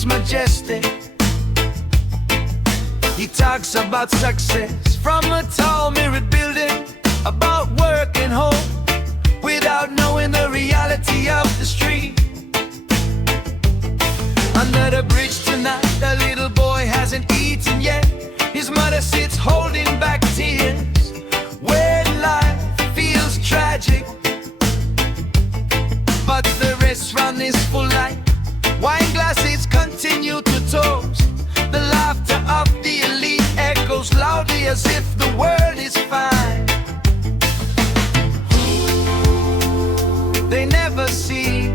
feels majestic. He talks about success from a tall mirrored building, about work and home, without knowing the reality of the street. Under the bridge tonight, the little boy hasn't eaten yet. His mother sits holding back tears, where life feels tragic. But the restaurant is full light, wine glasses continue to toast. The laughter of the elite echoes loudly as if the world is fine. They never see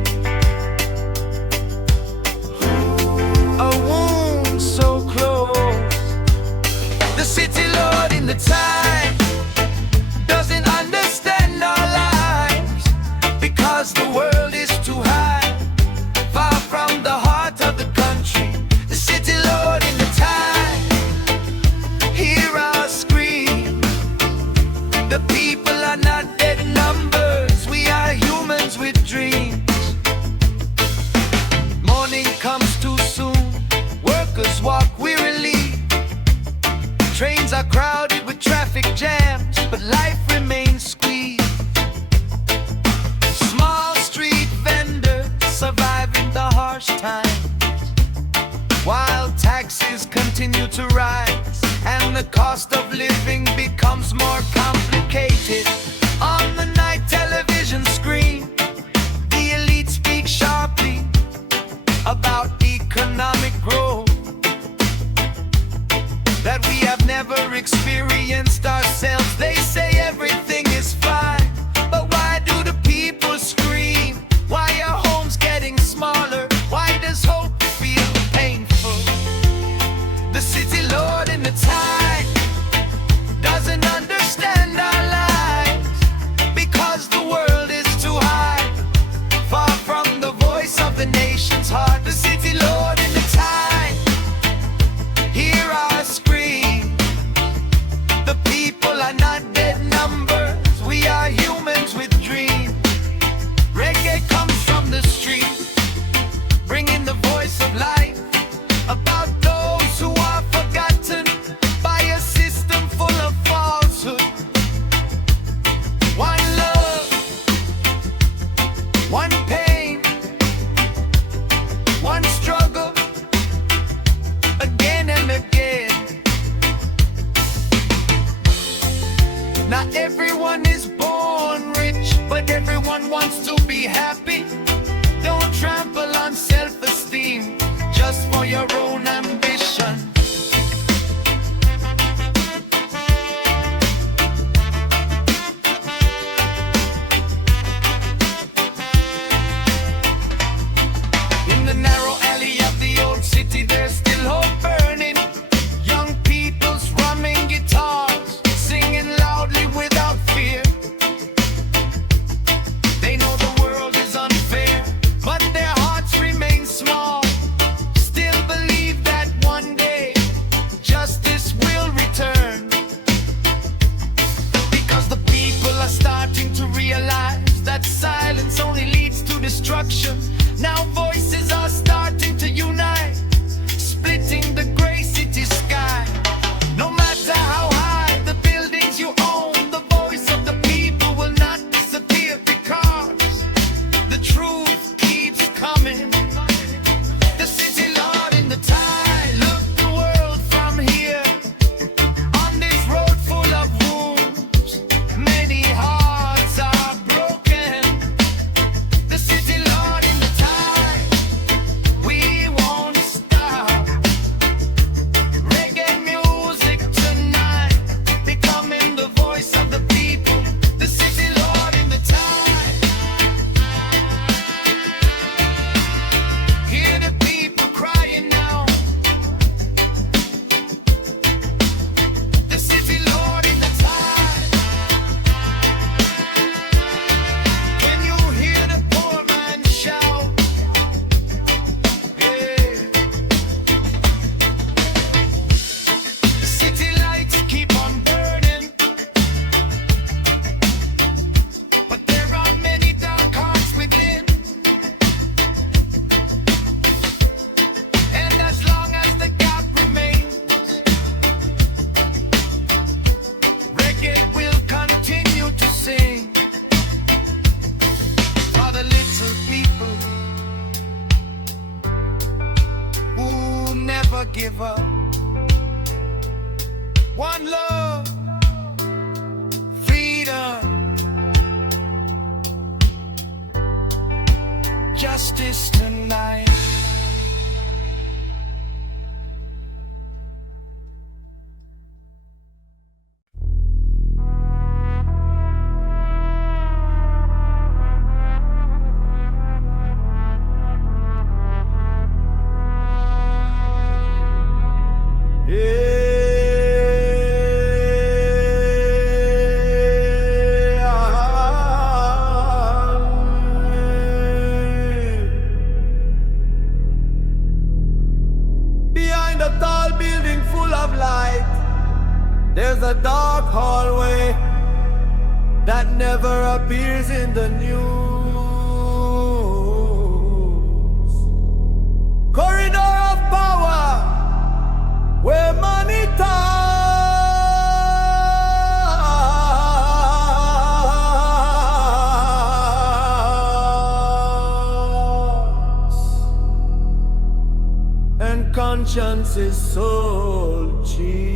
a wound so close. The city lord in the time doesn't understand our lives, because the world is too high, far from the heart of the country. The city lord in the time, hear our scream. The people are not dead numbers, we are humans with dreams. Morning comes too soon, workers walk wearily. Trains are crowded with traffic jams, but life remains squeezed. Small street vendors surviving the harsh times, while taxes continue to rise and the cost of living becomes more complicated. On the night television screen, the elite speak sharply about economic growth that we have never experienced ourselves. They say everything is fine, but why do the people scream? Why are homes getting smaller? Why does hope feel painful? The city lord in the time doesn't understand our lives, because the world is too high, far from the voice of the nation's heart. The city lord in the time, hear our scream. The people are not dead numbers, we are humans with dreams. Reggae comes from the street, bringing the voice of life, about those who are forgotten by a system full of falsehood. One love, one pain, one struggle, again and again. Not everyone is born rich, but everyone wants to be happy. Don't trample on self-esteem just for your own ambition. In the narrow alley of the old city, there's still hope burning. Young people strumming guitars, singing loudly without fear. They know the world is unfair, but their hearts remain small. Still believe that one day justice will return, because the people are starting to realize that silence only leads to destruction. Now voices are starting to unite, splitting the gray city sky. No matter how high the buildings you own, the voice of the people will not disappear, because the truth keeps coming. The city lord in the tide, look the world from here. On this road full of wounds, many hearts are broken. The city lord in the tide, never give up. One love, freedom, justice tonight. There's a dark hallway that never appears in the news. Corridor of power where money talks. And conscience is so cheap.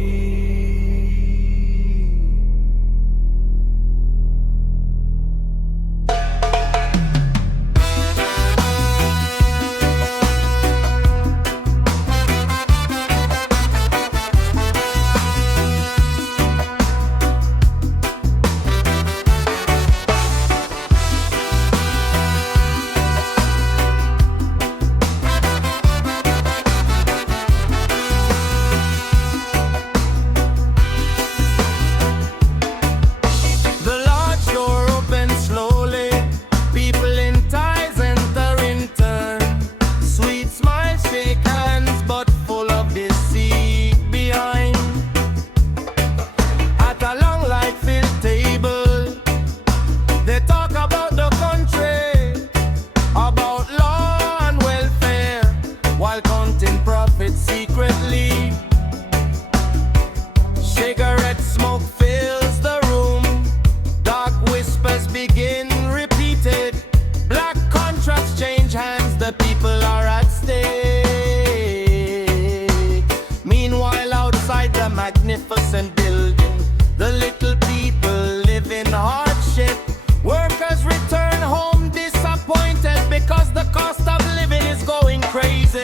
Magnificent building, the little people live in hardship. Workers return home disappointed because the cost of living is going crazy.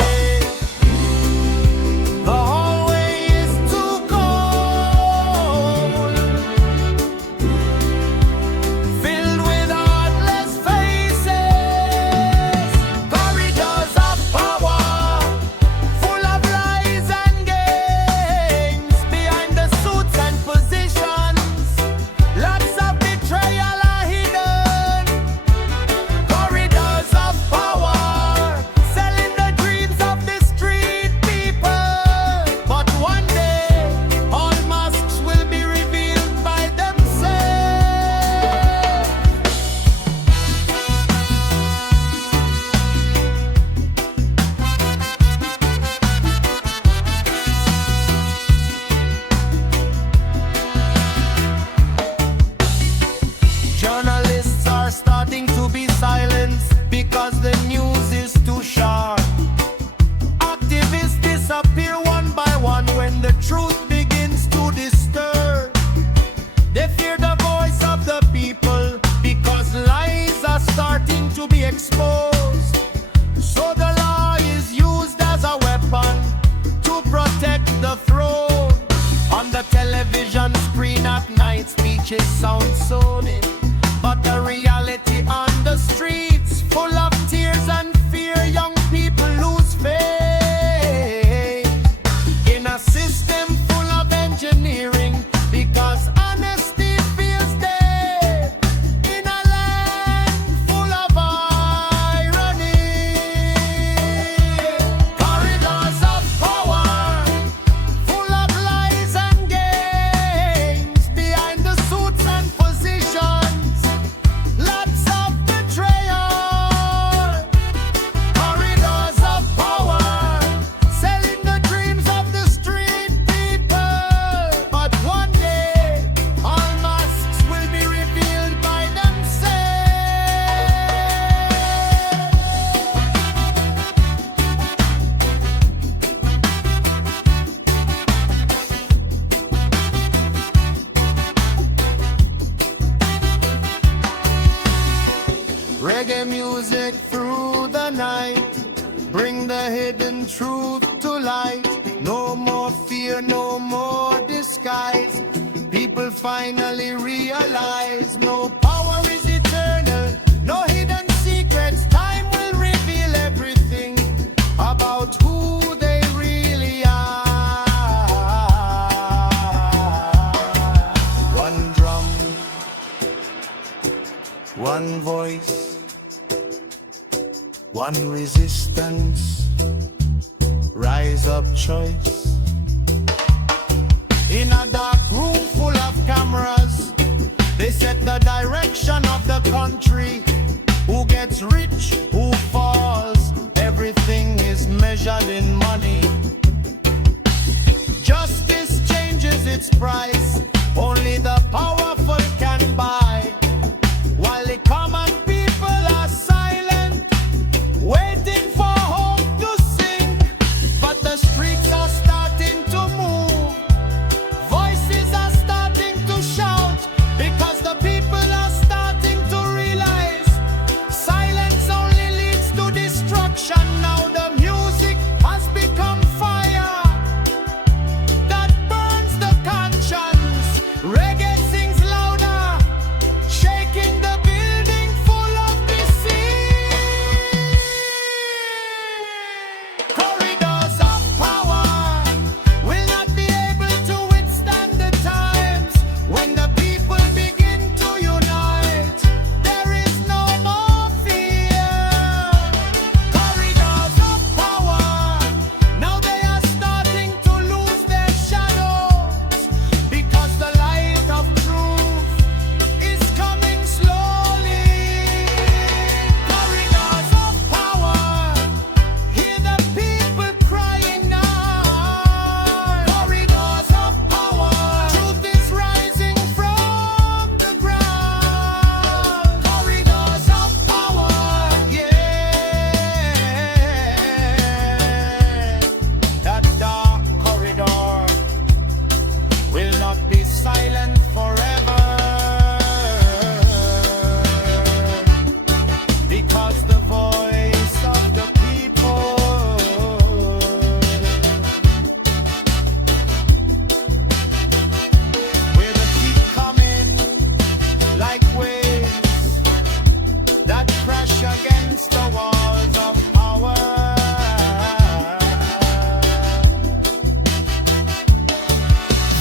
The hallway is too cold, filled with heartless faces. Corridors of power, full of lies and games. Behind the suits and positions, lots of betrayal are hidden. Corridors of power, selling the dreams of the street people. But one day, all masks will be revealed by themselves. Journalists are starting to be silenced because the news is too sharp. Activists disappear one by one when the truth begins to disturb. They fear the voice of the people because lies are starting to be exposed. So the law is used as a weapon to protect the throne. On the television screen at night, speeches sound soothing, but the reality on the streets, full of tears and fear, young people lose faith in a system full of engineering because honesty feels dead in a land full of irony. Corridors of power, full of lies and games. Behind the suits and positions, tonight. Bring the hidden truth to light. No more fear, no more disguise. People finally realize no power is eternal, no hidden secrets. Time will reveal everything about who they really are. One drum, one voice, one resistance. Rise up, choice. In a dark room full of cameras, they set the direction of the country. Who gets rich, who falls, everything is measured in money. Justice changes its price, only the powerful can buy. While the common people are silent, waiting for hope to sink. But the streets are starting to move. Voices are starting to shout, because the people are starting to realize silence only leads to destruction. Now the music has become fire that burns the conscience. Reggae sings louder, shaking the building full of deceit. Corridors of power will not be able to withstand the times when the people begin to unite. There is no more fear. Corridors of power, now they are starting to lose their shadows, because the light of truth is coming slowly. Corridors of power, hear the people crying now. Corridors of power, truth is rising from the ground. Corridors of power, yeah. That dark corridor will not be silent forever, because the voice of the people will keep coming like waves that crash against the walls of power.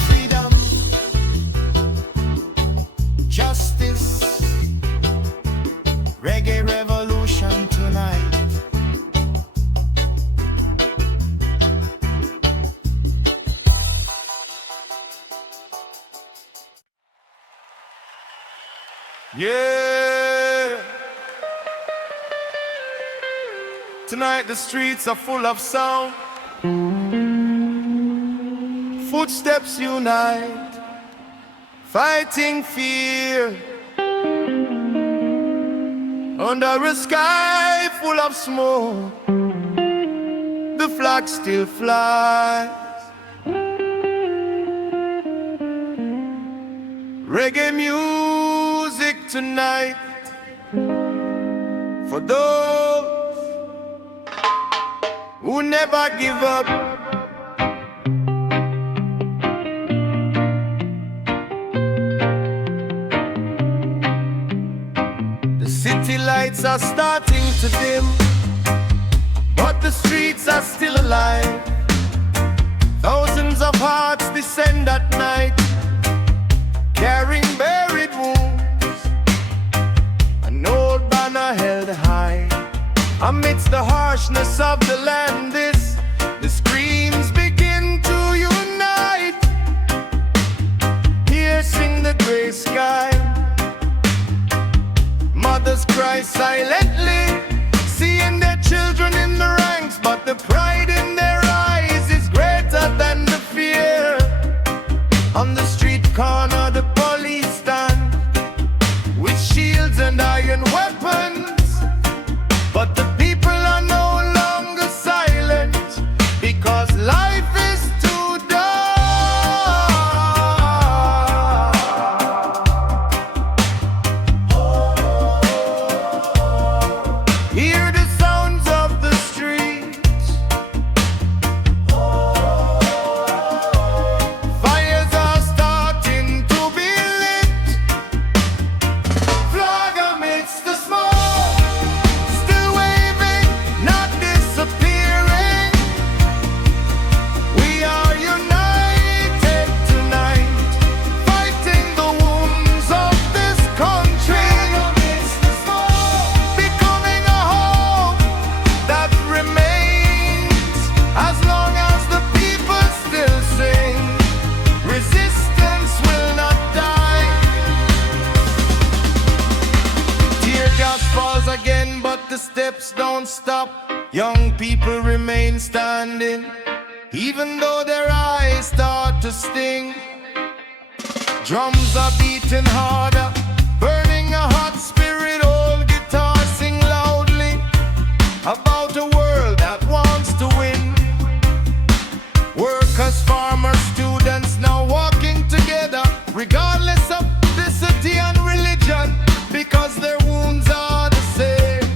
Freedom, justice, reggae revolution tonight. Yeah. Tonight the streets are full of sound. Footsteps unite, fighting fear. Under a sky full of smoke, the flag still flies. Reggae music tonight for those who never give up. The city lights are starting to dim, but the streets are still alive. Thousands of hearts descend at night, carrying buried wounds, an old banner held high. Amidst the harshness of the land, the screams begin to unite, piercing the gray sky. Mothers cry silently, seeing their children in the ranks, but the pride in their eyes is greater than the fear. On the street corner, the police stand with shields and iron weapons, but the people are no longer silent, because life is too dark. Hear the sounds of Young people remain standing, even though their eyes start to sting. Drums are beating harder, burning a hot spirit. Old guitars sing loudly about a world that wants to win. Workers, farmers, students now walking together, regardless of ethnicity and religion, because their wounds are the same.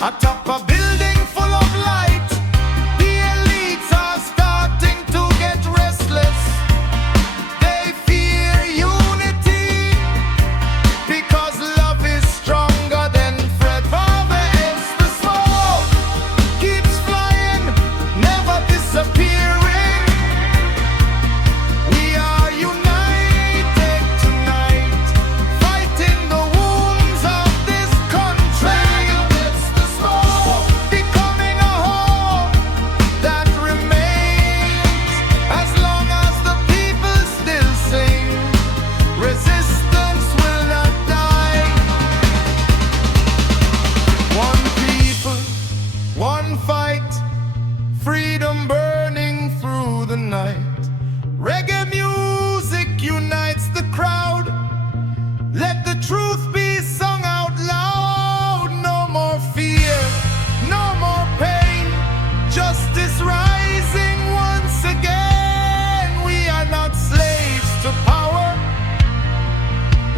Atop a building full of light, the elites are starting to get restless. They fear unity, because love is stronger than threat. Father, it's the smoke keeps flying, never disappearing. We are united tonight, fighting the wounds of this country. It's the smoke becoming a home that remains, as long as the people still sing. Resistance will not die. One people, one fight, freedom burning through the night. Reggae music unites the crowd. Let the truth be sung out loud. No more fear, no more pain. Justice rising once again. We are not slaves to power.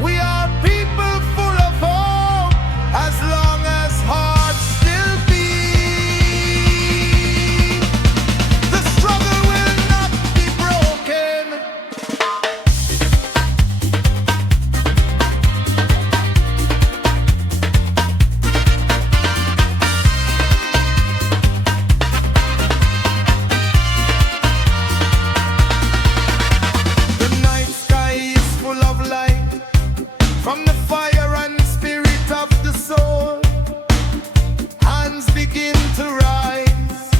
We are people full of hope, as long as hearts still beat. The struggle will not be broken. The night sky is full of light, from the fire and spirit of the soul. Hands begin to rise,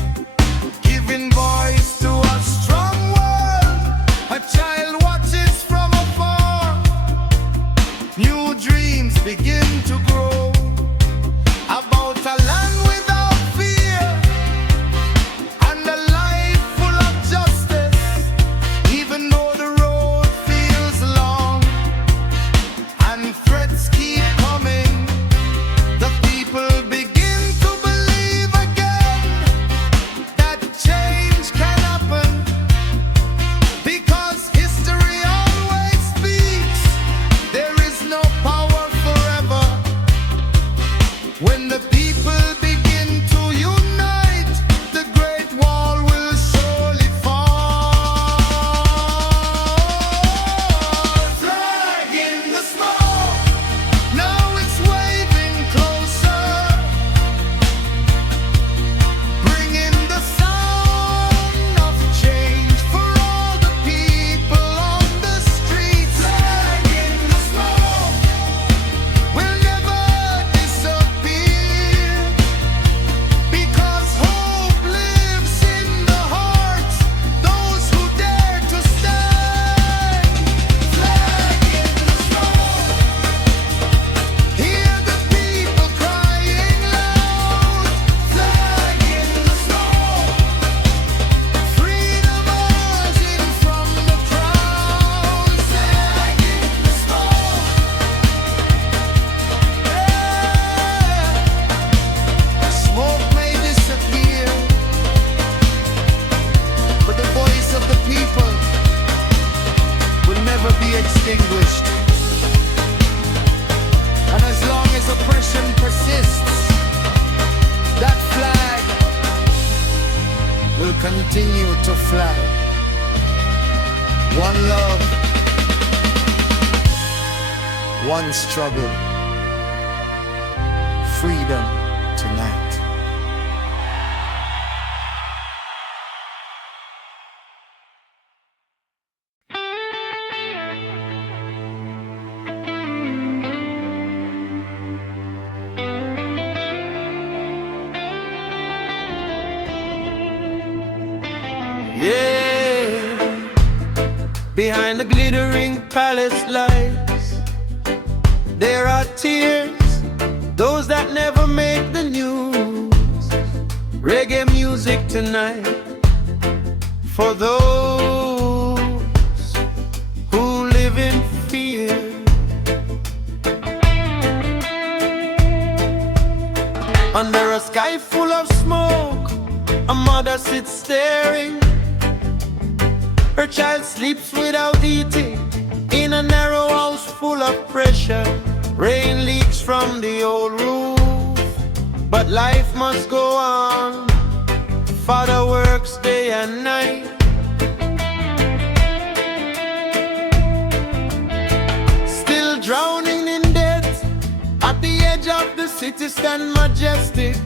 giving voice to a strong world. A child watches from afar, new dreams begin to grow, about a land without fear and a life full of justice. Even though the road feels long and threats keep coming, the people begin to believe again that change can happen, because history always speaks. There is no power forever. When the people begin to unite, the great wall will surely fall. Flag in the smoke, now it's waving closer, bringing the sound of change for all the people on the streets. Flag in the smoke will never disappear, because hope lives in the hearts, those who dare to stand. Flag in the smoke, hear the people crying loud. Flag in the smoke, freedom rising from the crowd. Flag in the smoke, smoke may disappear, but the voice of the people will never be extinguished. And as long as oppression persists, that flag will continue to fly. One love, one struggle, freedom tonight. Yeah, behind the glittering palace lights, there are tears, those that never make the news. music tonight for those who live in fear. Under a sky full of smoke, a mother sits staring. Her child sleeps without eating in a narrow house full of pressure. Rain leaks from the old roof, but life must go on. Father works day and night. Still drowning in debt, at the edge of the city stand majestic.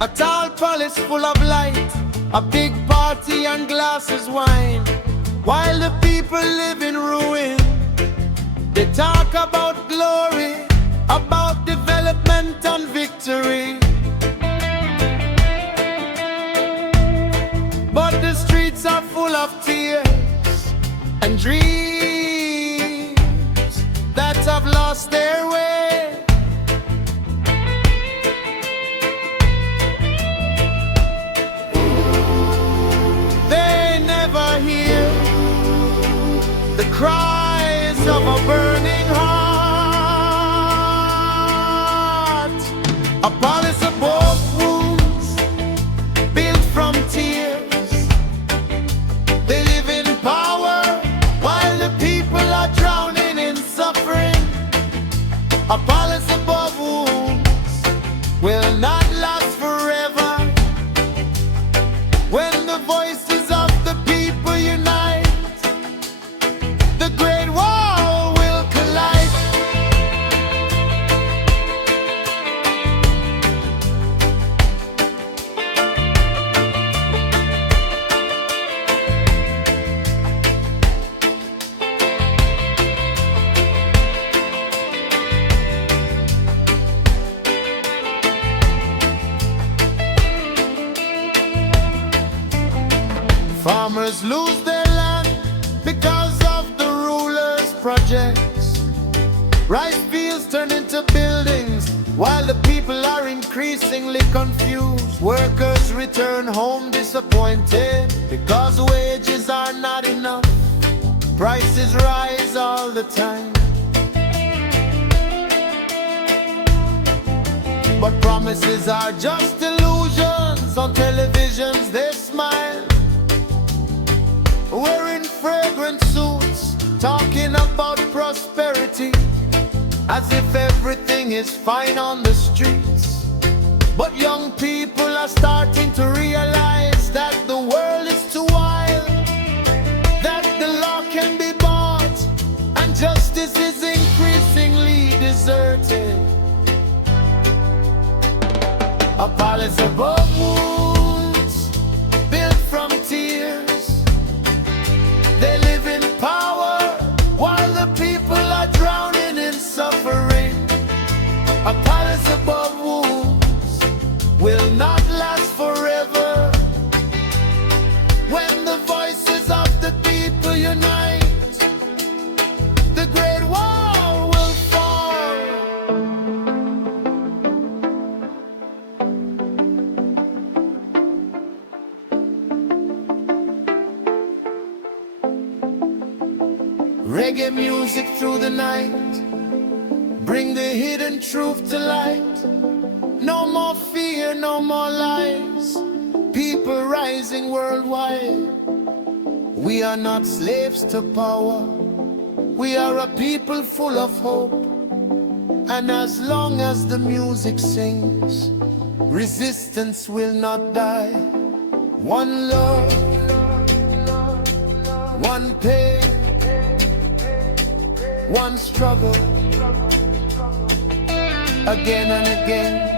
A tall palace full of light, a big party and glasses wine. While the people live in ruin, they talk about glory, about development and victory. But the streets are full of tears and dreams that have lost their way. They never hear the cries of a burning heart. A palace above wounds, built from tears. They live in power while the people are drowning in suffering. A palace above wounds will not last forever. When the voices of the people unite, the great wall will collide. Farmers lose their land because of the rulers' projects. Rice fields turn into buildings while the people are increasingly confused. Workers return home disappointed because wages are not enough. Prices rise all the time, but promises are just illusions. On televisions they smile, wearing fragrant suits, talking about prosperity, as if everything is fine on the streets. But young people are starting to realize that the world is too wild, that the law can be bought, and justice is increasingly deserted. A palace above wounds, built from tears. They live in power while the people are drowning in suffering. A palace above wounds will not last forever. When the voices of the people unite, the great wall will fall. Reggae music through the night, bring the hidden truth to light. No more fear, no more lies. People rising worldwide. We are not slaves to power. We are a people full of hope. And as long as the music sings, resistance will not die. One love, one pain, one struggle, again and again.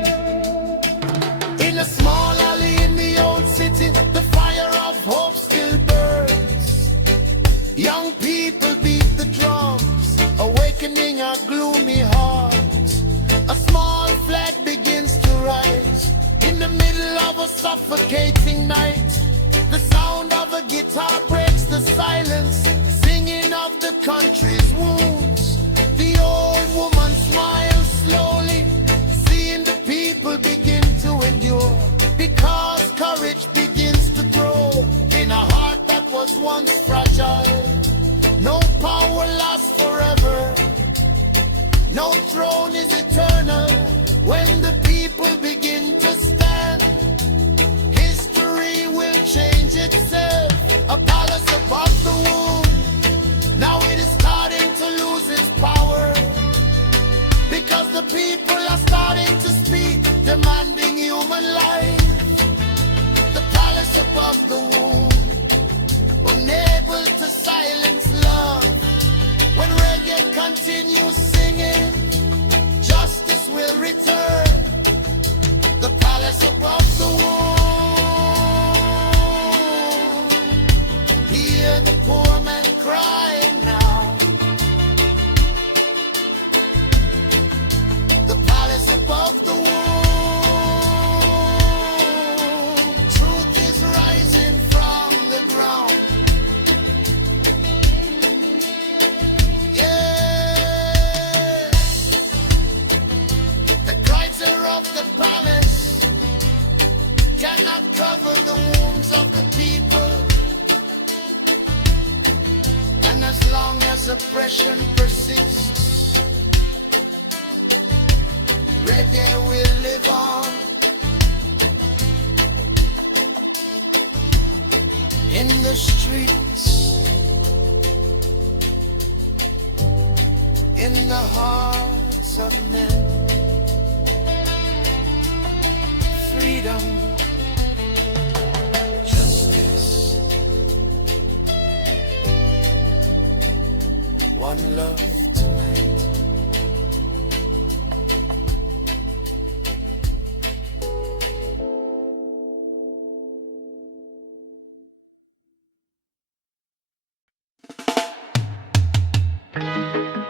In a small alley in the old city, the fire of hope still burns. Young people beat the drums, awakening our gloomy hearts. A small flag begins to rise in the middle of a suffocating night. The sound of a guitar breaks the silence, singing of the country's wounds. The old woman smiles slowly, seeing the people begin to endure. Because courage power lasts forever. No throne is eternal. When the people begin to stand, history will change itself. A palace above the womb, now it is starting to lose its power, because the people are starting to speak, demanding human life. The palace above the womb, unable to silence love. When reggae continues singing, justice will return. The palace above the womb, hear the poor man crying now. The palace above the womb, truth is rising from the ground. Of the palace cannot cover the wounds of the people, and as long as oppression persists, reggae will live on. In the streets, in the hearts of men. Freedom, justice, one love tonight.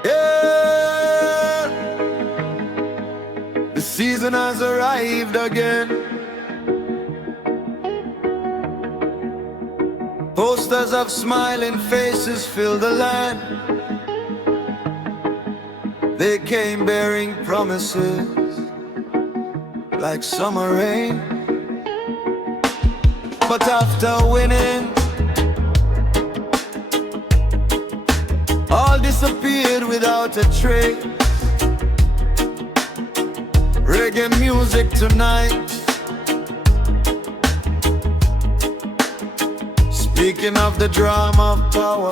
Yeah, the season has arrived again. Posters of smiling faces fill the land. They came bearing promises like summer rain. But after winning, all disappeared without a trace. Reggae music tonight, speaking of the drama of power.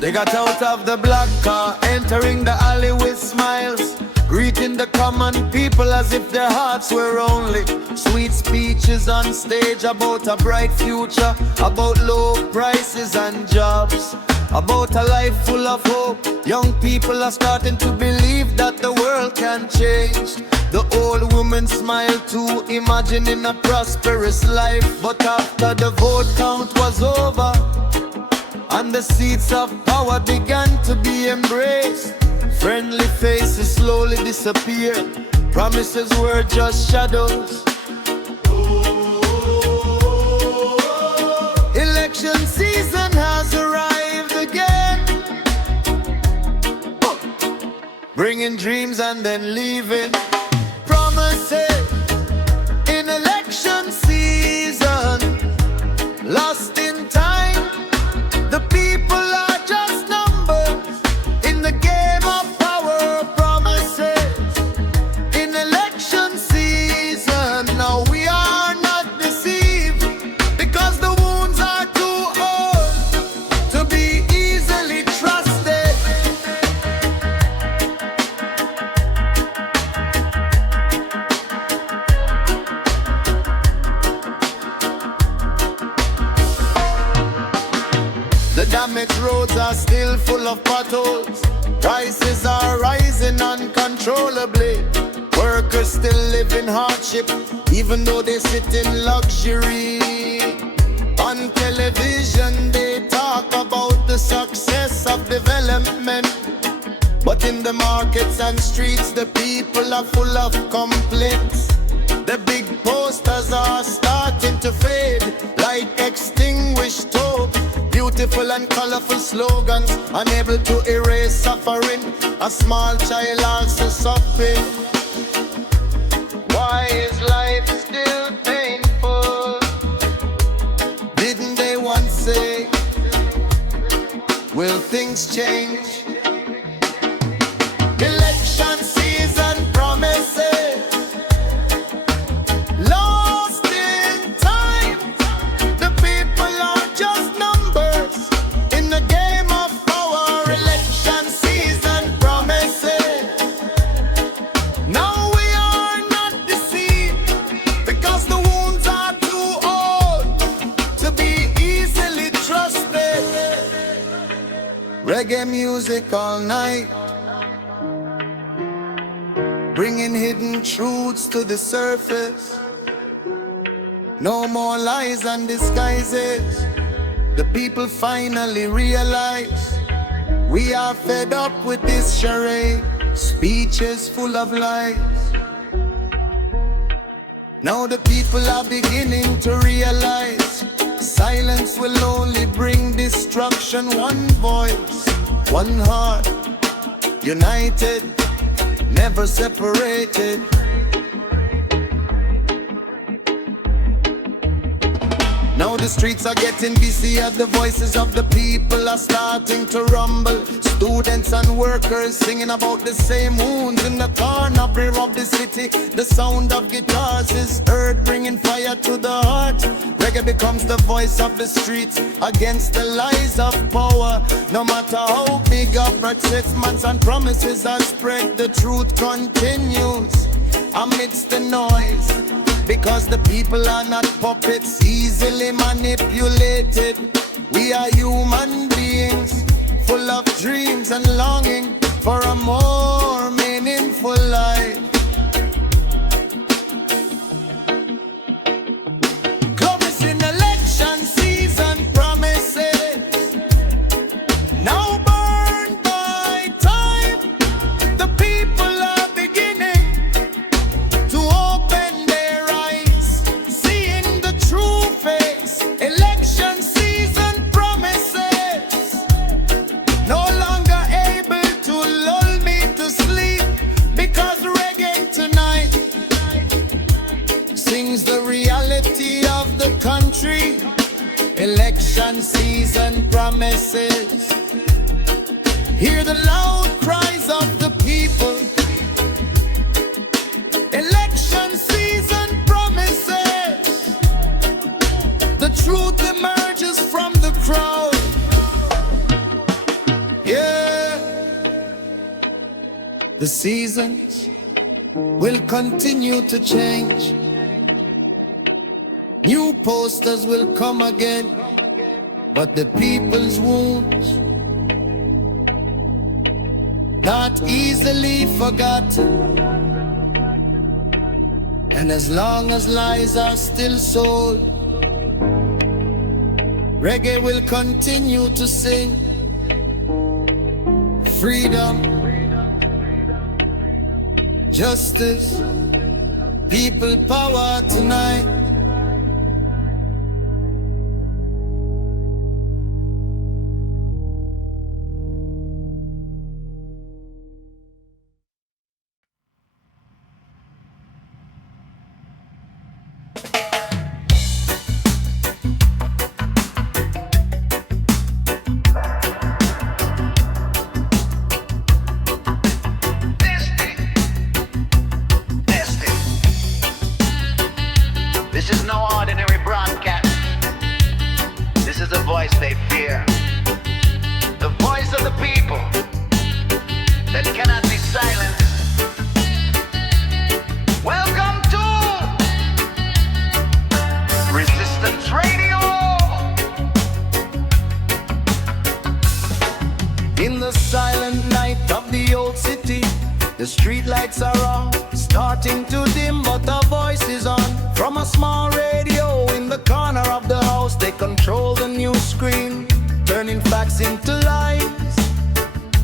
They got out of the black car, entering the alley with smiles, greeting the common people as if their hearts were only sweet speeches on stage about a bright future, about low prices and jobs, about a life full of hope. Young people are starting to believe that the world can change. The old woman smiled too, imagining a prosperous life. But after the vote count was over and the seats of power began to be embraced, friendly faces slowly disappeared. Promises were just shadows. Election season has arrived again, bringing dreams and then leaving promises. In election season, lost in time, the people are just numbers in the game of power promises. In election season, now we are not deceived, because the wounds are too old to be easily trusted. The damaged roads are still full of potholes. Prices are rising uncontrollably. Workers still live in hardship, even though they sit in luxury. On television they talk about the success of development, but in the markets and streets the people are full of complaints. The big posters are starting to fade like extinguished hope. Beautiful and colorful slogans, unable to erase suffering. A small child also suffering. Why is life still painful? things change. Election season promises lost in time. The people are just numbers in the game of power. Election season promises. Now we are not deceived because the wounds are too old to be easily trusted. Reggae music all night, bringing hidden truths to the surface. No more lies and disguises. The people finally realize we are fed up with this charade. Speeches full of lies. Now the people are beginning to realize silence will only bring destruction. One voice, one heart, united, never separated. Now the streets are getting busy and the voices of the people are starting to rumble. Students and workers singing about the same wounds in the corner of the city. The sound of guitars is heard, bringing fire to the heart. Reggae becomes the voice of the streets against the lies of power. No matter how big advertisements and promises are spread, the truth continues amidst the noise. Because the people are not puppets easily manipulated. We are human beings full of dreams and longing for a more meaningful life. Closing election season promises now burned by time. The people are beginning to open their eyes, seeing the true face. Election season promises no longer able to lull me to sleep, because reggae tonight sings the reality of the country. Election season promises. Hear the loud cries of the people. Election season promises. The truth emerges from the crowd. Yeah. The seasons will continue to change. New posters will come again, but the people's wounds not easily forgotten. And as long as lies are still sold, reggae will continue to sing freedom, justice, people power tonight. This is no ordinary broadcast. This is the voice they fear. The voice of the people that cannot be silenced. Welcome to Resistance Radio. In the silent night of the old city, the street lights are on, starting to dim, but the voice is on. From a small radio in the corner of the house, they control the news screen, turning facts into lies.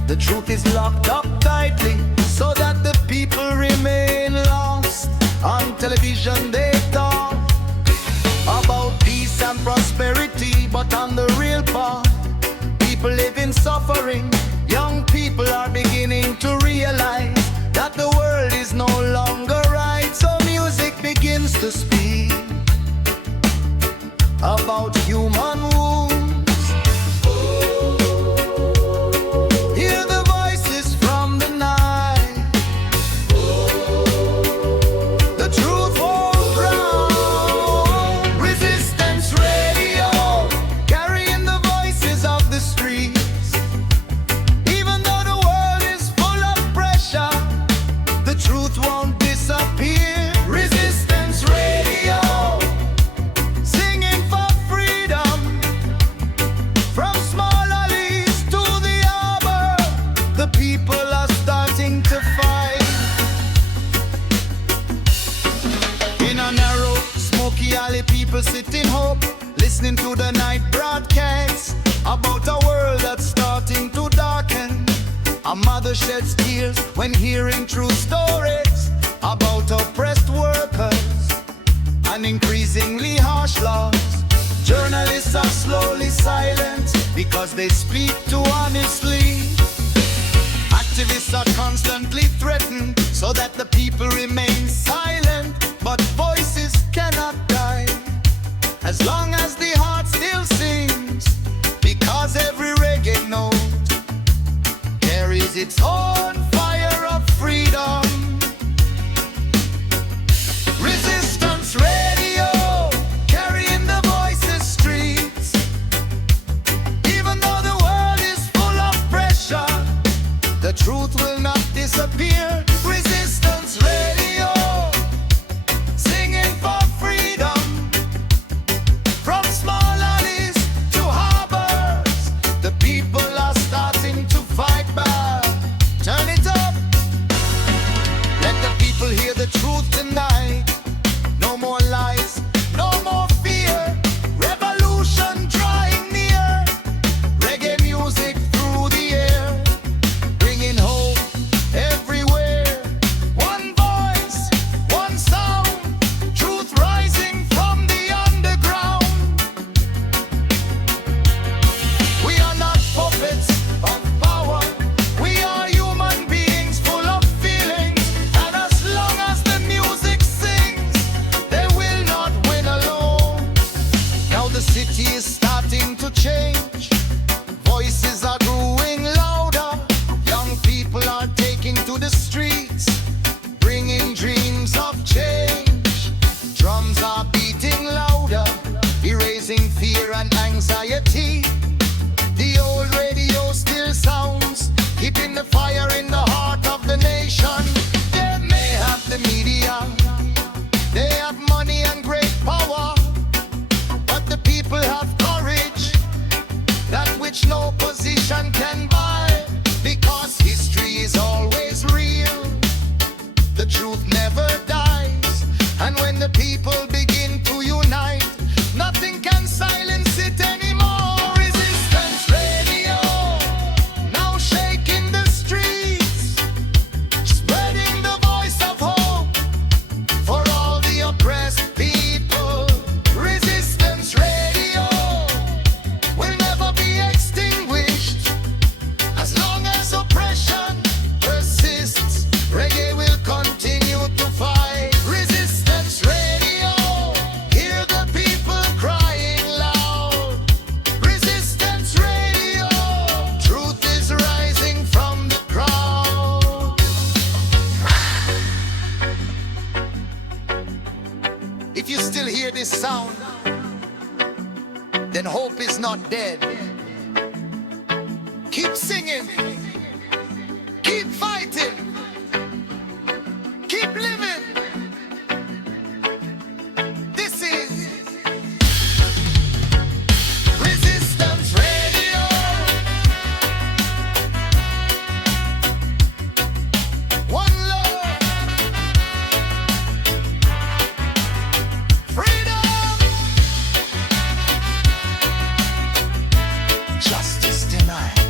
The truth is locked up tightly, so that the people remain lost. On television they talk about peace and prosperity, but on the real part, people live in suffering. Young people are beginning to realize that the world is no longer right. So music begins to speak about human wounds. people sit in hope, listening to the night broadcast about a world that's starting to darken. A mother sheds tears when hearing true stories about oppressed workers and increasingly harsh laws. Journalists are slowly silent because they speak too honestly. Activists are constantly threatened so that the people remain silent. But voices cannot die as long as the heart still sings, because every reggae note carries its own fire of freedom. Resistance Radio, carrying the voices streets. Even though the world is full of pressure, the truth will not disappear. Resistance Radio, singing for freedom. From small alleys to harbors, the people are starting to fight back. Turn it up. Let the people hear the truth tonight. No more lies, no more fear. Revolution drawing near. Reggae music through the air, bringing hope everywhere. One voice, one sound, truth rising from the underground. We are not puppets of power. We are human beings full of feelings. And as long as the music sings, they will not win alone. Now the city is starting to change. Voices are growing louder. Young people are taking to the streets, bringing dreams of change. Drums are beating louder, erasing fear and anxiety. The old radio still sounds, keeping the fire in the heart of the nation. They may have the media, they have money and great power, but the people have courage, that which no position can buy. Because history is always real, the truth never dies. And when the people begin to unite, nothing can silence it anymore. Resistance Radio, now shaking the streets, spreading the voice of hope for all the oppressed people. Resistance Radio will never be extinguished. As long as oppression persists, reggae will continue to fight. Resistance Radio, hear the people crying loud. Resistance Radio, truth is rising from the crowd. If you still hear this sound, then hope is not dead. Keep singing, keep fighting, keep living. This is Resistance Radio. One love, freedom, justice denied.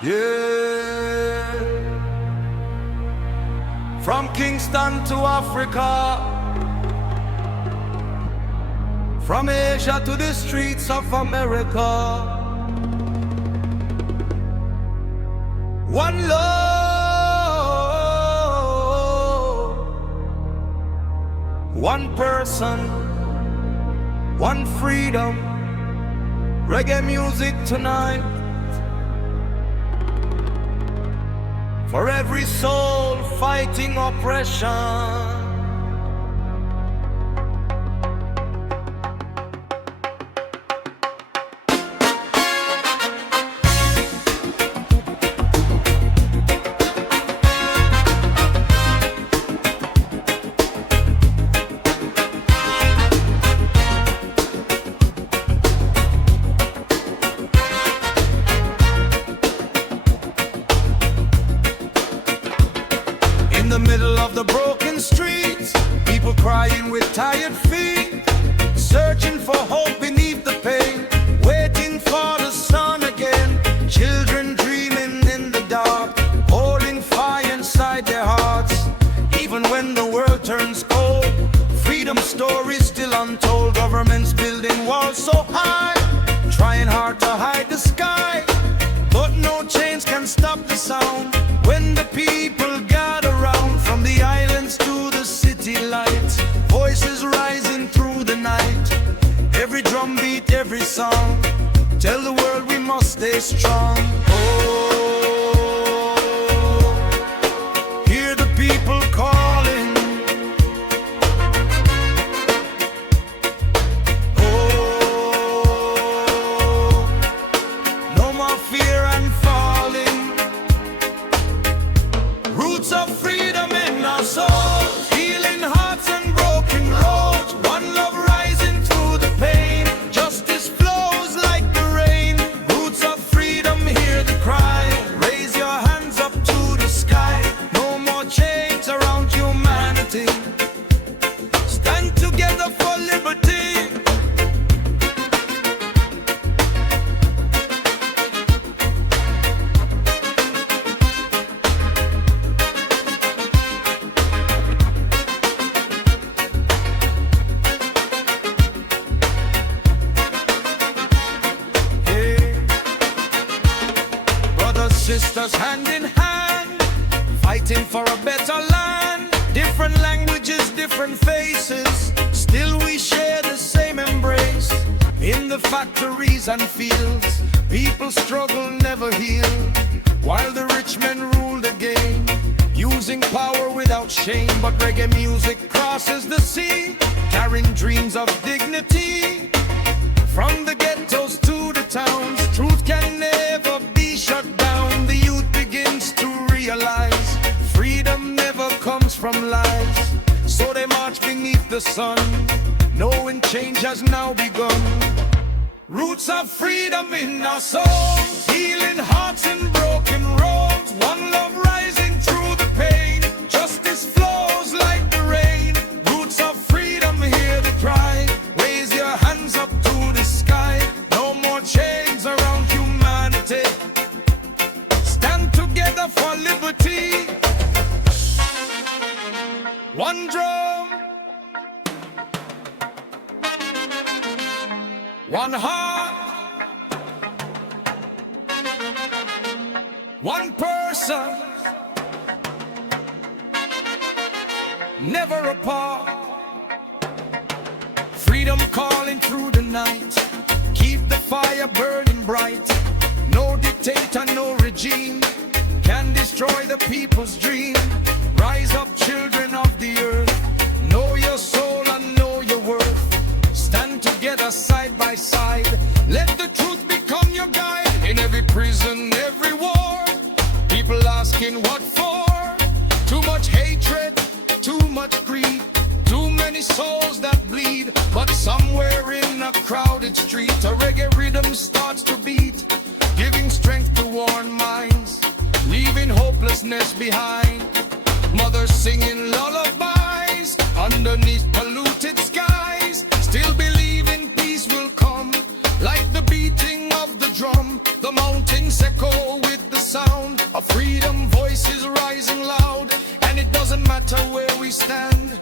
Yeah. From Kingston to Africa, from Asia to the streets of America. One love, one person, one freedom. Reggae music tonight. for every soul fighting oppression. In the middle of the broken streets, people crying with tired feet, searching for hope beneath the pain, waiting for the sun again. Children dreaming in the dark, holding fire inside their hearts. Even when the world turns cold, freedom stories still untold. Governments building walls so high, trying hard to hide the sky, but no chains can stop the sound when the people gather round. From the islands to the city lights, voices rising through the night. Every drum beat, every song, tell the world we must stay strong. Oh, hear the people calling. Oh, no more fear and falling. Roots of freedom in our souls, healing hearts and broken roads. One love rising through the pain, justice flows like the rain. Roots of freedom, hear the cry, raise your hands up to the sky. No more chains around humanity, stand together for liberty. Brothers, sisters, hand in hand, fighting for a better land. Different languages, different faces, still we share the same embrace. In the factories and fields, people struggle, never heal, while the rich men rule the game, using power without shame. But reggae music crosses the sea, carrying dreams of dignity. From the ghettos to the towns, truth can never be shut down. The youth begins to realize freedom never comes from lies. So they march beneath the sun, knowing change has now begun. Roots of freedom in our souls, healing hearts and broken roads. One love rising through the pain, justice flows like the rain. Roots of freedom, hear the cry, raise your hands up to the sky. No more chains around humanity, stand together for liberty. One drum, one heart, one person, never apart. Freedom calling through the night, keep the fire burning bright. No dictator, no regime can destroy the people's dream. Rise up, children of the earth, know your soul and know your worth. Stand together side by side, let the truth become your guide. In every prison, every war, people asking what for. Too much hatred, too much greed, too many souls that bleed. But somewhere in a crowded street, a reggae rhythm starts to beat, giving strength to worn minds, leaving hopelessness behind. Mothers singing lullabies underneath polluted skies, still believing peace will come like the beating of the drum. The mountains echo with the sound of freedom, voices rising loud. And it doesn't matter where we stand,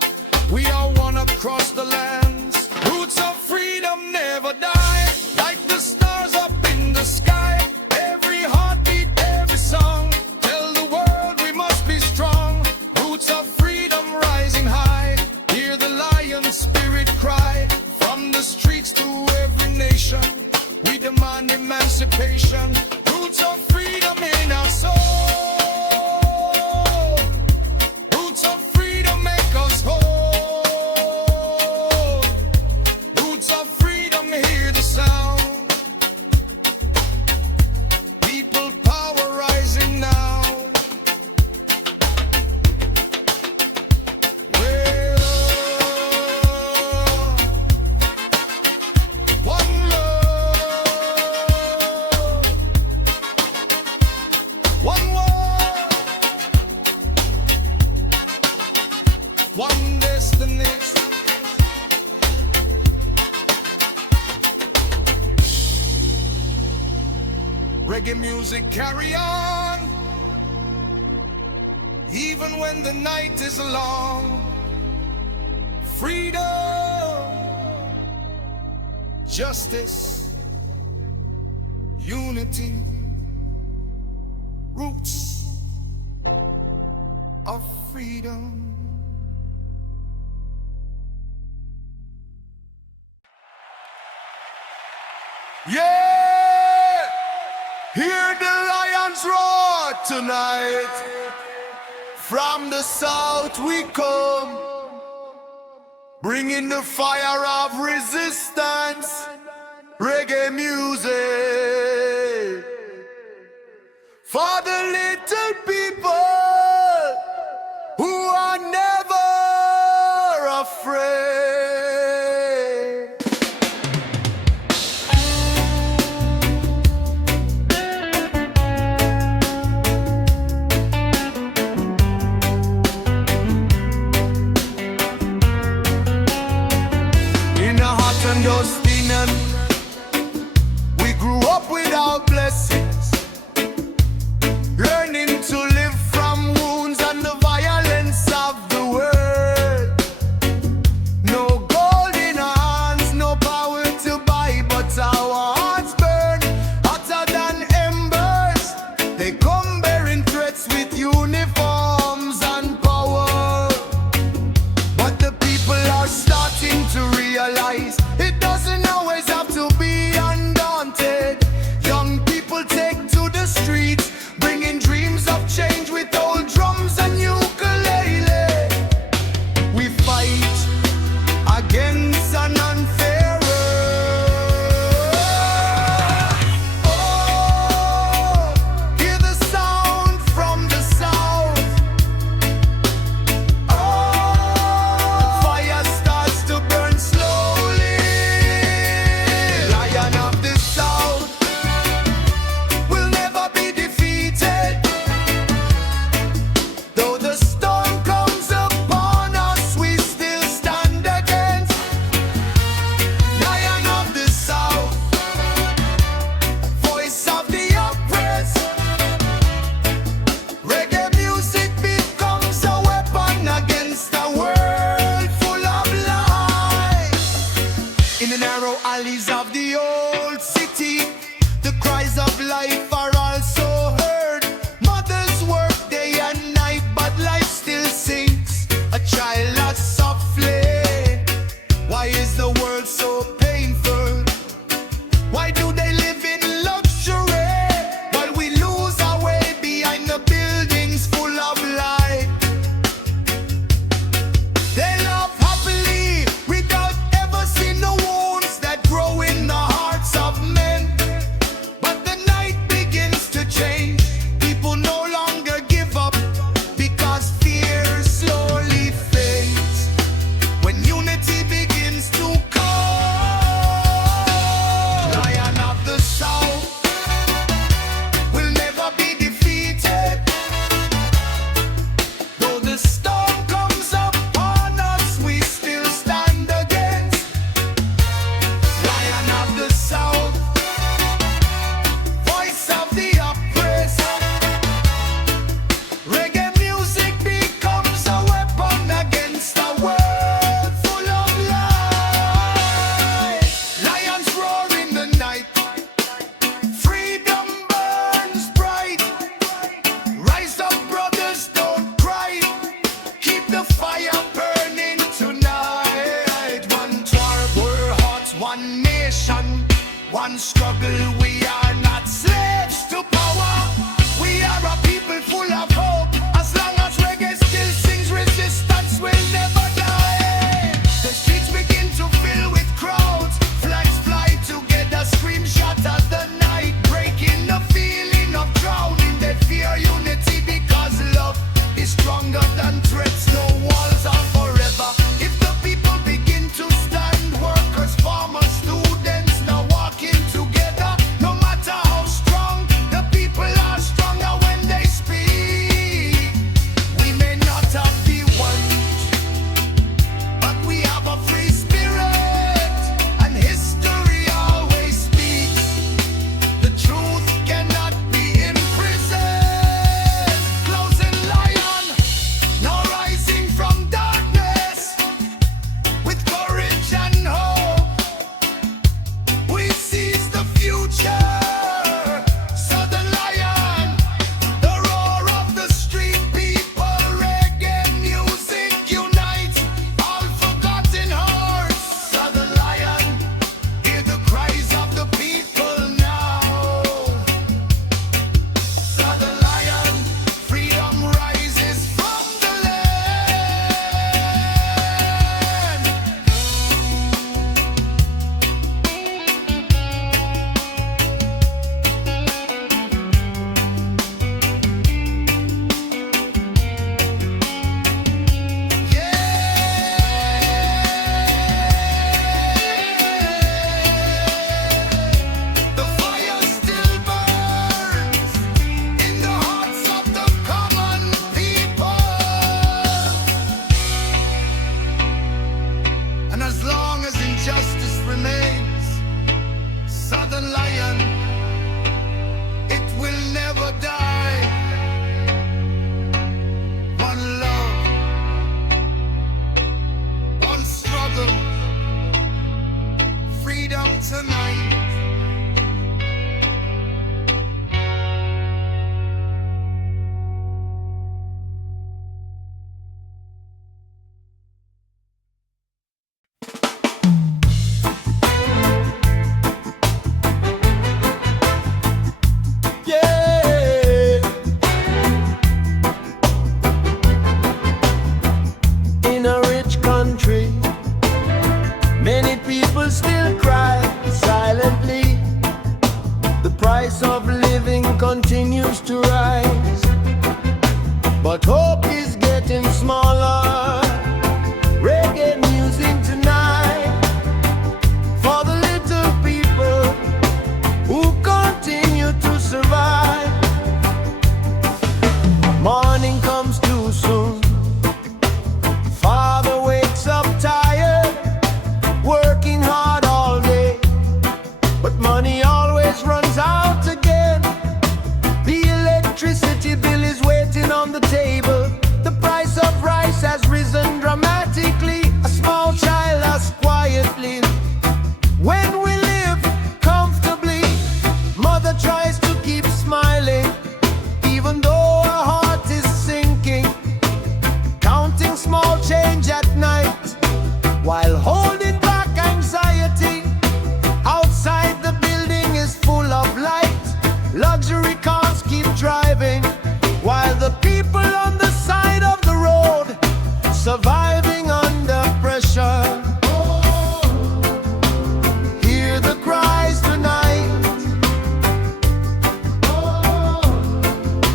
we are one across the lands. Roots of freedom never die, like the stars up in the sky. Every heartbeat, every song, tell the world we must be strong. Roots of freedom rising high, hear the lion spirit cry. From the streets to every nation, we demand emancipation. Roots of freedom in our soul. Reggae music carry on, even when the night is long. Freedom, justice, unity, roots of freedom. Yeah! Hear the lions roar tonight. From the south we come, bringing the fire of resistance. Reggae music for the little people who are never afraid. Dustin, we grew up without blessings, learning to live from wounds and the violence of the world. No gold in our hands, no power to buy, but our hearts burn hotter than embers. They come bearing threats with uniforms and power, but the people are starting to realize it doesn't always have to be undaunted. Young people take to the streets, bringing dreams of change with old drums and ukulele. We fight against an unfair world. Oh, hear the sound from the south. Oh, fire starts to burn slowly. In the narrow alleys of the old city, the cries of life are also heard. Mothers work day and night, but life still sinks a child lost softly. Why is the world so painful? Why do they live in luxury while we lose our way behind the buildings full of light? They love happily without ever seeing the wounds that grow in the hearts of men. But the night begins to change. People no longer give up because fear slowly fades. When unity begins to come, Lion of the South will never be defeated. Though the storm comes upon us, we still stand against. Lion of the South, voice of the oppressed. Reggae music becomes a weapon against a world full of lies. Lions roar in the night, freedom burns bright. Rise up, brothers, don't cry. Keep the fire burning tonight. One tribe, we're hot, one nation, one struggle. We are not slaves to power. We are a people full of hope. As long as reggae still sings, resistance will never die. The streets begin to fill with crowds. Flags fly together, screenshot of the night, breaking the feeling of drowning. They fear unity because love is stronger than threats. No walls are forever. If the people begin to stand, workers, farmers, students now walking together. No matter how strong, the people are stronger when they speak. the lion, it will never die. One love, one struggle, freedom tonight. Continues to rise, but hope is getting smaller. Reggae music tonight for the little people who continue to survive. Morning comes too soon, father wakes up tired, working hard all day, but money always runs out again. Electricity bill is waiting on the table. The price of rice has risen dramatically. A small child asks quietly, when we live comfortably? Mother tries to keep smiling, even though her heart is sinking. Counting small change at night, while holding back anxiety. Outside the building is full of light. Luxury cars keep driving, while the people on the side of the road surviving under pressure. Hear the cries tonight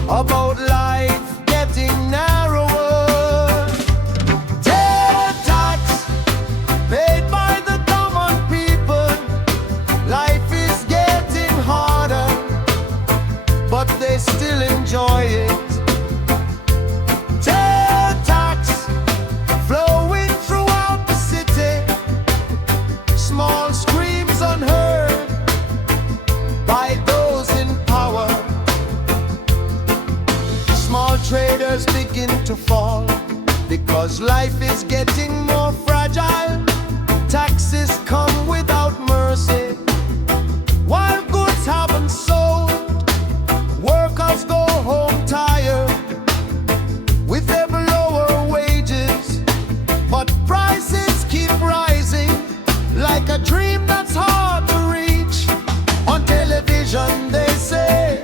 about life getting narrower. Tax paid by the common people. Life is getting harder, but they still enjoy it. Tax flowing throughout the city. Small screams unheard by those in power. Small traders begin to fall because life is getting more fragile. Taxes come without mercy, while goods haven't sold. Workers go home tired with ever lower wages, but prices keep rising like a dream that's hard to reach. On television they say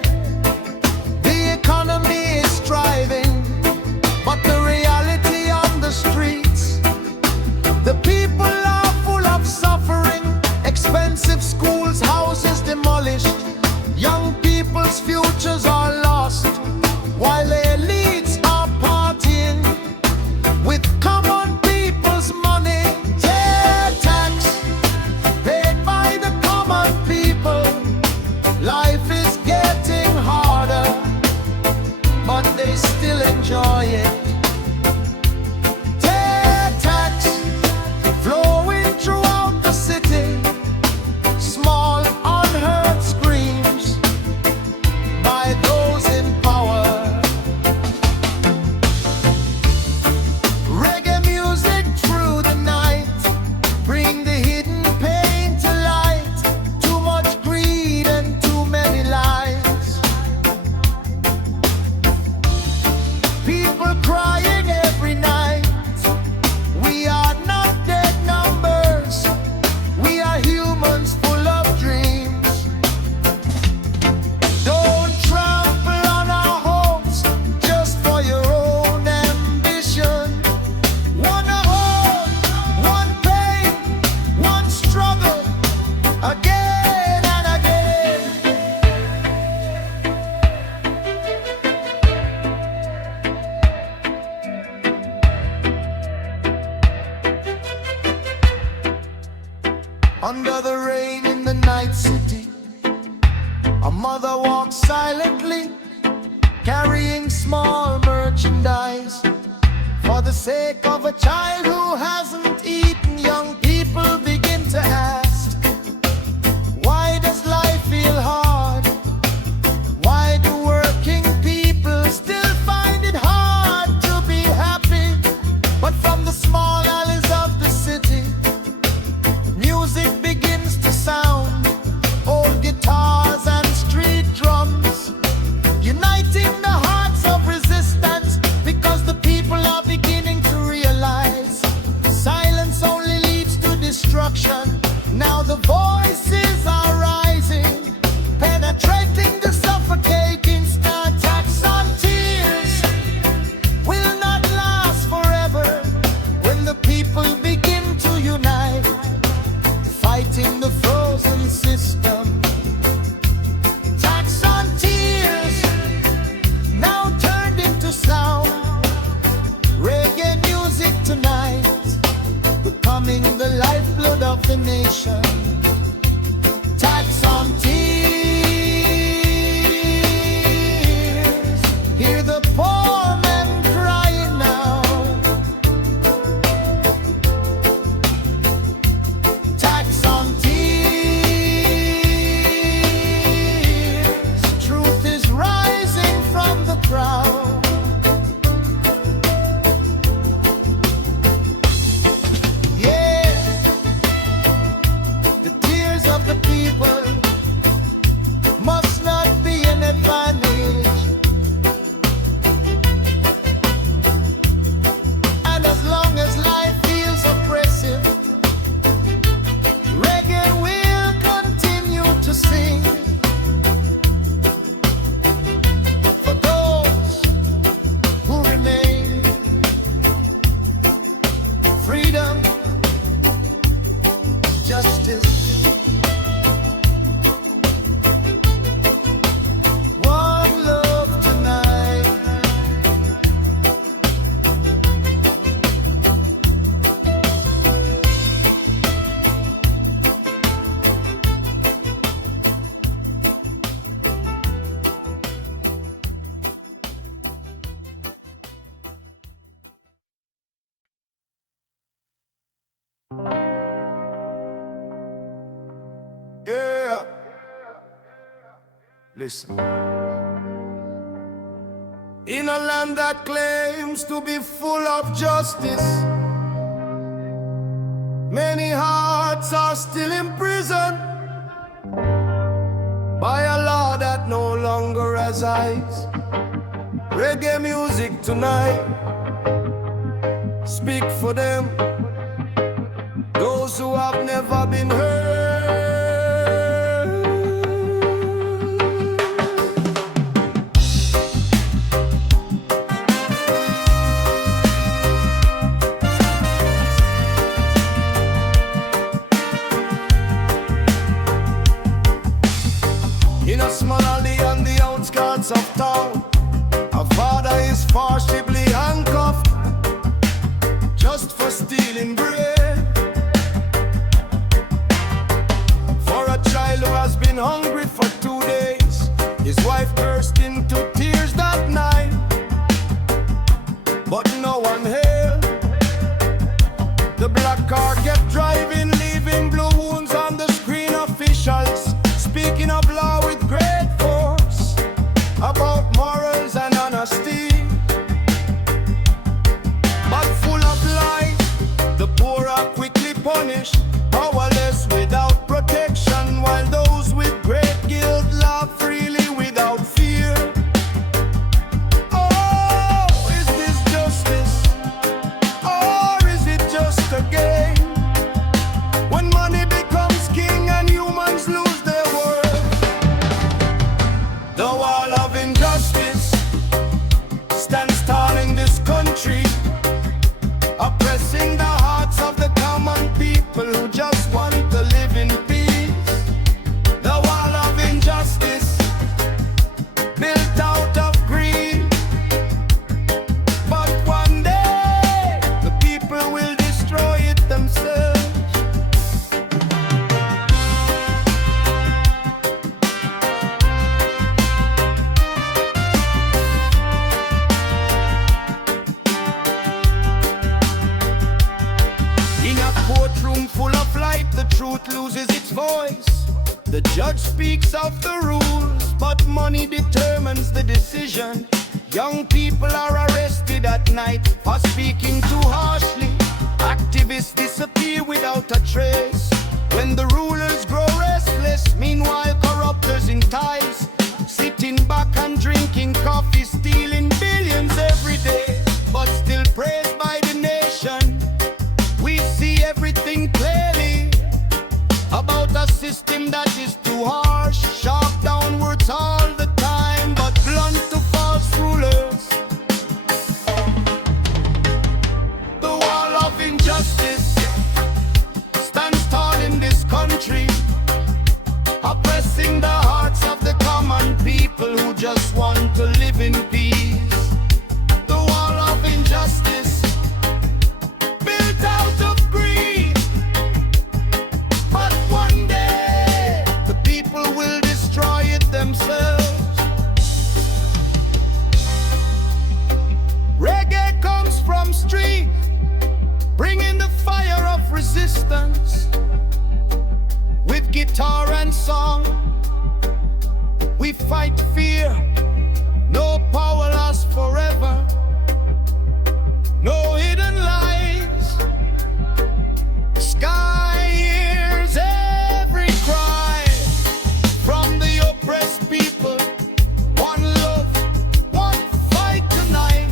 the economy is thriving, but the reality on the streets, the people are full of suffering. Expensive schools, houses demolished. Young people's futures are lost, while the elites are partying with common people's money. Tax paid by the common people. Life is getting harder, but they still enjoy it. Tax flowing throughout the city. Small unheard screams by those in power. Reggae music through the night, bring the hidden pain to light. Too much greed and too many lies. People crying every night. We are not dead numbers, we are humans full of dreams. Don't trample on our hopes just for your own ambition. One hope, one pain, one struggle, again and again. Under the rain in the night city, a mother walks silently, carrying small merchandise for the sake of a child who hasn't eaten. Young people begin to ask, why does life Listen. In a land that claims to be full of justice, many hearts are still imprisoned by a law that no longer has eyes. Reggae music tonight speak for them, those who have never been heard. In a small alley on the outskirts of town, a father is forcibly handcuffed just for stealing bread. For a child who has been hungry for 2 days, his wife burst into tears that night, but no one hailed. The black car kept driving, leaving blue wounds on the screen. Officials speaking of law with great force, about morals and honesty, but full of lies. The poor are quickly punished, powerless without protection, while those with great guilt laugh freely without fear. Oh, is this justice, or is it just a game? When money becomes king and humans lose their worth, the wall of injustice stands tall in this country, oppressing the hearts of the common people who just want to live in peace. The wall of injustice built out of greed, but one day the people will destroy it themselves. In a courtroom full of light, the truth loses its voice. The judge speaks of the rules, but money determines the decision. Young people are arrested at night for speaking too harshly. Activists disappear without a trace when the rulers grow restless. Meanwhile, corruptors in ties, sitting back and drinking coffee, stealing billions every day, but still praised by the nation. We see everything clearly about a system that is too harsh, sharp downwards all the time, but blunt to false rulers. The wall of injustice stands tall in this country, oppressing the hearts of the common people who just want to live in peace. The wall of injustice built out of greed, but one day the people will destroy it themselves. Reggae comes from street, bringing the fire of resistance. With guitar and song, we fight fear. No power lasts forever, no hidden lies. Sky hears every cry from the oppressed people. One love, one fight tonight.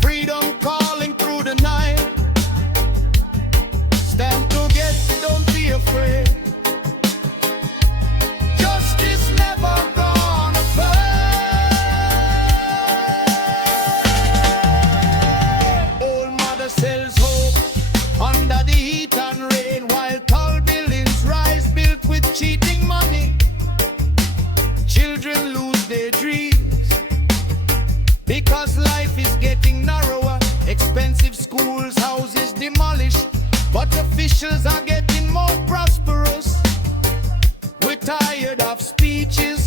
Freedom calling through the night. Stand together, don't be afraid. Justice never gonna fail. Old mother sells hope under the heat and rain, while tall buildings rise built with cheating money. Children lose their dreams because life is getting narrower. Expensive schools, houses demolished, but officials are getting more prosperous. We're tired of speeches